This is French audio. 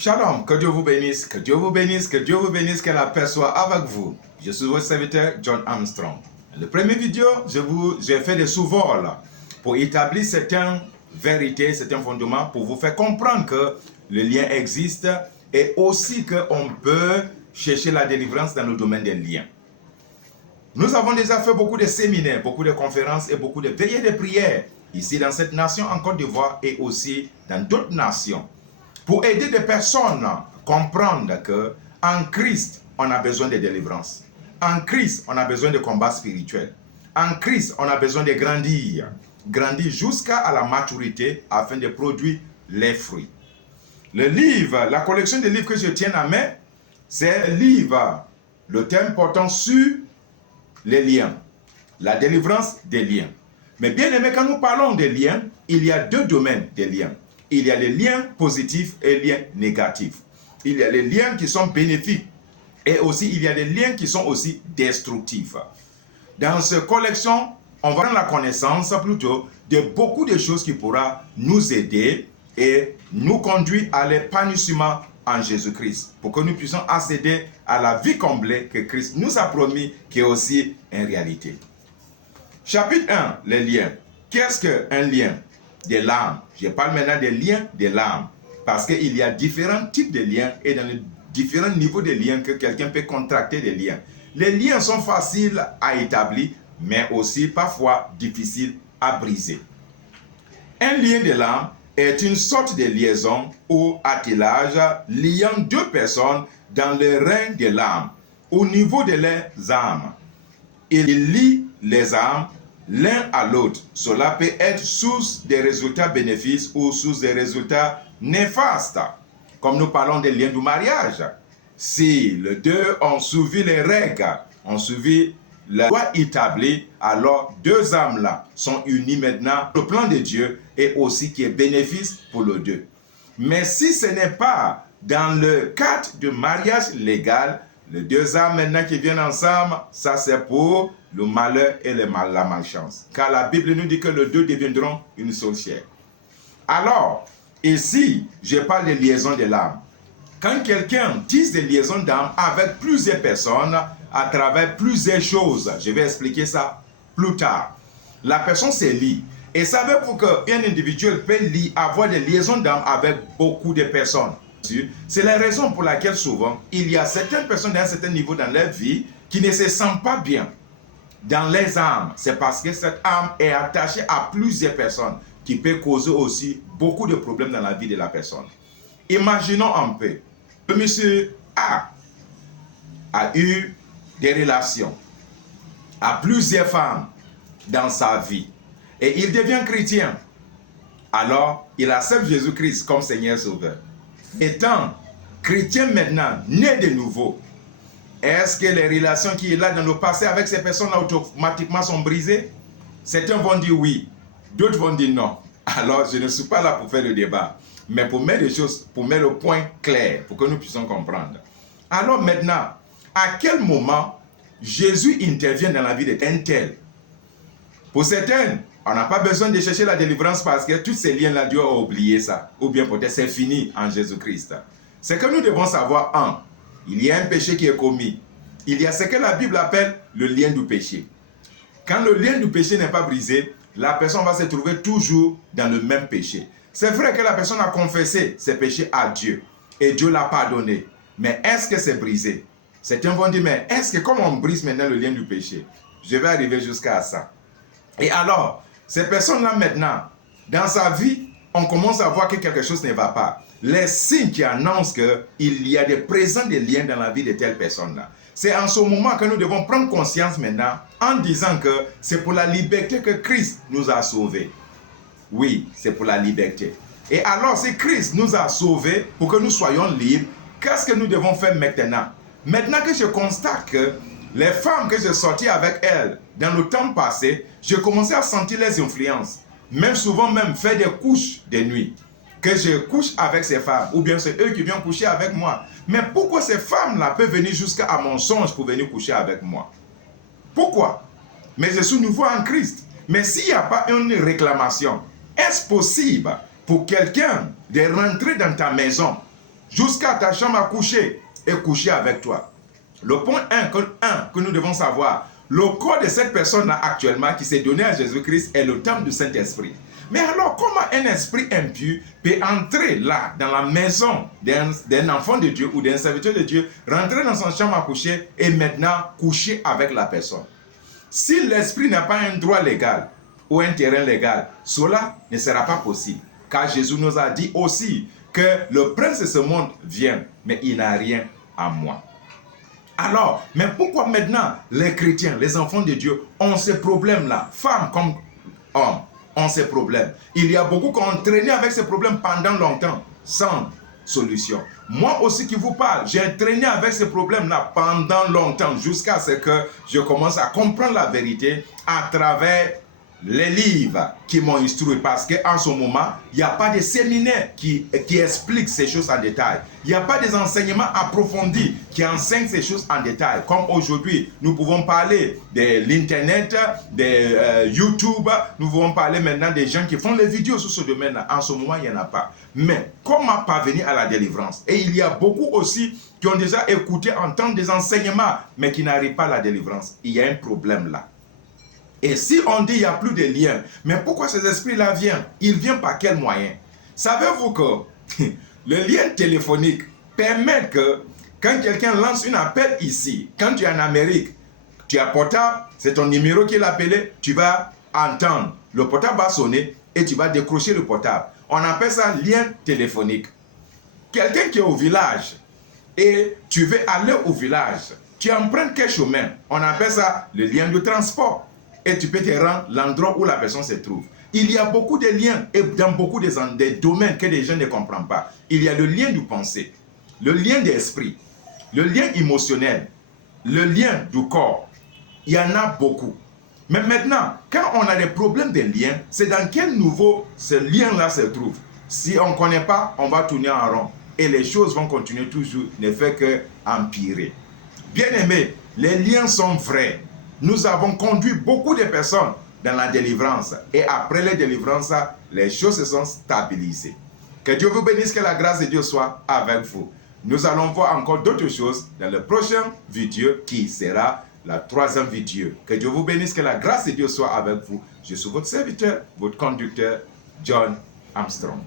Shalom, que Dieu vous bénisse, que Dieu vous bénisse, que Dieu vous bénisse, que la paix soit avec vous. Je suis votre serviteur John Armstrong. Le premier vidéo, j'ai fait des sous-vols pour établir certaines vérités, certains fondements, pour vous faire comprendre que le lien existe et aussi qu'on peut chercher la délivrance dans le domaine des liens. Nous avons déjà fait beaucoup de séminaires, beaucoup de conférences et beaucoup de veillées de prières ici dans cette nation en Côte d'Ivoire et aussi dans d'autres nations, pour aider des personnes à comprendre qu'en Christ, on a besoin de délivrance. En Christ, on a besoin de combat spirituel. En Christ, on a besoin de grandir. Grandir jusqu'à la maturité afin de produire les fruits. Le livre, la collection de livres que je tiens à main, c'est le livre, le thème portant sur les liens. La délivrance des liens. Mais bien aimé, quand nous parlons des liens, il y a deux domaines des liens. Il y a les liens positifs et les liens négatifs. Il y a les liens qui sont bénéfiques et aussi il y a des liens qui sont aussi destructifs. Dans cette collection, on va prendre la connaissance plutôt de beaucoup de choses qui pourront nous aider et nous conduire à l'épanouissement en Jésus-Christ pour que nous puissions accéder à la vie comblée que Christ nous a promis, qui est aussi une réalité. Chapitre 1, les liens. Qu'est-ce qu'un lien? Des larmes. Je parle maintenant des liens des larmes. Parce qu'il y a différents types de liens et dans les différents niveaux de liens que quelqu'un peut contracter des liens. Les liens sont faciles à établir, mais aussi parfois difficiles à briser. Un lien de larmes est une sorte de liaison ou attelage liant deux personnes dans le règne des larmes, au niveau de leurs âmes. Il lie les âmes l'un à l'autre. Cela peut être source de résultats bénéfiques ou source de résultats néfastes. Comme nous parlons des liens du mariage. Si les deux ont suivi les règles, ont suivi la loi établie, alors deux âmes-là sont unies maintenant au plan de Dieu et aussi qui est bénéfice pour les deux. Mais si ce n'est pas dans le cadre de mariage légal, les deux âmes maintenant qui viennent ensemble, ça c'est pour le malheur et la malchance. Car la Bible nous dit que les deux deviendront une seule chair. Alors, ici, je parle de liaison de l'âme. Quand quelqu'un tisse des liaisons d'âme avec plusieurs personnes, à travers plusieurs choses, je vais expliquer ça plus tard. La personne se lie. Et savez pour qu'un individu peut avoir des liaisons d'âme avec beaucoup de personnes. C'est la raison pour laquelle souvent, il y a certaines personnes d'un certain niveau dans leur vie qui ne se sentent pas bien dans les âmes. C'est parce que cette âme est attachée à plusieurs personnes qui peut causer aussi beaucoup de problèmes dans la vie de la personne. Imaginons un peu, le monsieur a eu des relations à plusieurs femmes dans sa vie et il devient chrétien. Alors, il accepte Jésus-Christ comme Seigneur Sauveur. Étant chrétien maintenant, né de nouveau, est-ce que les relations qu'il a dans le passé avec ces personnes automatiquement sont brisées? Certains vont dire oui, d'autres vont dire non. Alors, je ne suis pas là pour faire le débat, mais pour mettre les choses, pour mettre le point clair, pour que nous puissions comprendre. Alors maintenant, à quel moment Jésus intervient dans la vie d'un tel? Pour certains, on n'a pas besoin de chercher la délivrance parce que tous ces liens-là, Dieu a oublié ça. Ou bien peut-être c'est fini en Jésus-Christ. C'est que nous devons savoir, il y a un péché qui est commis. Il y a ce que la Bible appelle le lien du péché. Quand le lien du péché n'est pas brisé, la personne va se trouver toujours dans le même péché. C'est vrai que la personne a confessé ses péchés à Dieu et Dieu l'a pardonné. Mais est-ce que c'est brisé? Certains vont dire, mais est-ce que comment on brise maintenant le lien du péché? Je vais arriver jusqu'à ça. Et alors, ces personnes-là maintenant, dans sa vie, on commence à voir que quelque chose ne va pas. Les signes qui annoncent qu'il y a des présents des liens dans la vie de telle personne-là. C'est en ce moment que nous devons prendre conscience maintenant en disant que c'est pour la liberté que Christ nous a sauvés. Oui, c'est pour la liberté. Et alors, si Christ nous a sauvés pour que nous soyons libres, qu'est-ce que nous devons faire maintenant? Maintenant que je constate que les femmes que j'ai sorties avec elles dans le temps passé, j'ai commencé à sentir les influences. Même souvent, même faire des couches de nuit. Que je couche avec ces femmes, ou bien c'est eux qui viennent coucher avec moi. Mais pourquoi ces femmes-là peuvent venir jusqu'à mon songe pour venir coucher avec moi? Pourquoi? Mais je suis nouveau en Christ. Mais s'il n'y a pas une réclamation, est-ce possible pour quelqu'un de rentrer dans ta maison jusqu'à ta chambre à coucher et coucher avec toi. Le point 1 que nous devons savoir, le corps de cette personne-là actuellement qui s'est donné à Jésus-Christ est le temple du Saint-Esprit. Mais alors, comment un esprit impur peut entrer là, dans la maison d'un enfant de Dieu ou d'un serviteur de Dieu, rentrer dans son chambre à coucher et maintenant coucher avec la personne? Si l'esprit n'a pas un droit légal ou un terrain légal, cela ne sera pas possible. Car Jésus nous a dit aussi que le prince de ce monde vient, mais il n'a rien à moi. Alors, mais pourquoi maintenant les chrétiens, les enfants de Dieu ont ces problèmes-là, femmes comme hommes, ont ces problèmes? Il y a beaucoup qui ont traîné avec ces problèmes pendant longtemps, sans solution. Moi aussi qui vous parle, j'ai traîné avec ces problèmes-là pendant longtemps, jusqu'à ce que je commence à comprendre la vérité à travers les livres qui m'ont instruit, parce qu'en ce moment, il n'y a pas de séminaire qui explique ces choses en détail. Il n'y a pas des enseignements approfondis qui enseignent ces choses en détail. Comme aujourd'hui, nous pouvons parler de l'Internet, de YouTube, nous pouvons parler maintenant des gens qui font les vidéos sur ce domaine-là. En ce moment, il n'y en a pas. Mais comment parvenir à la délivrance? Et il y a beaucoup aussi qui ont déjà écouté, entendre des enseignements, mais qui n'arrivent pas à la délivrance. Il y a un problème là. Et si on dit qu'il n'y a plus de lien, mais pourquoi ces esprits-là viennent? Ils viennent par quel moyen? Savez-vous que le lien téléphonique permet que quand quelqu'un lance un appel ici, quand tu es en Amérique, tu as portable, c'est ton numéro qui est appelé, tu vas entendre, le portable va sonner et tu vas décrocher le portable. On appelle ça lien téléphonique. Quelqu'un qui est au village et tu veux aller au village, tu empruntes quel chemin? On appelle ça le lien de transport. Et tu peux te rendre l'endroit où la personne se trouve. Il y a beaucoup de liens et dans beaucoup des domaines que les gens ne comprennent pas. Il y a le lien du pensée, le lien de l'esprit, le lien émotionnel, le lien du corps. Il y en a beaucoup. Mais maintenant, quand on a des problèmes de liens, c'est dans quel niveau ce lien-là se trouve? Si on ne connaît pas, on va tourner en rond. Et les choses vont continuer toujours, ne fait qu'empirer. Bien-aimés, les liens sont vrais. Nous avons conduit beaucoup de personnes dans la délivrance. Et après la délivrance, les choses se sont stabilisées. Que Dieu vous bénisse, que la grâce de Dieu soit avec vous. Nous allons voir encore d'autres choses dans la prochaine vidéo qui sera la 3e vidéo. Que Dieu vous bénisse, que la grâce de Dieu soit avec vous. Je suis votre serviteur, votre conducteur, John Armstrong.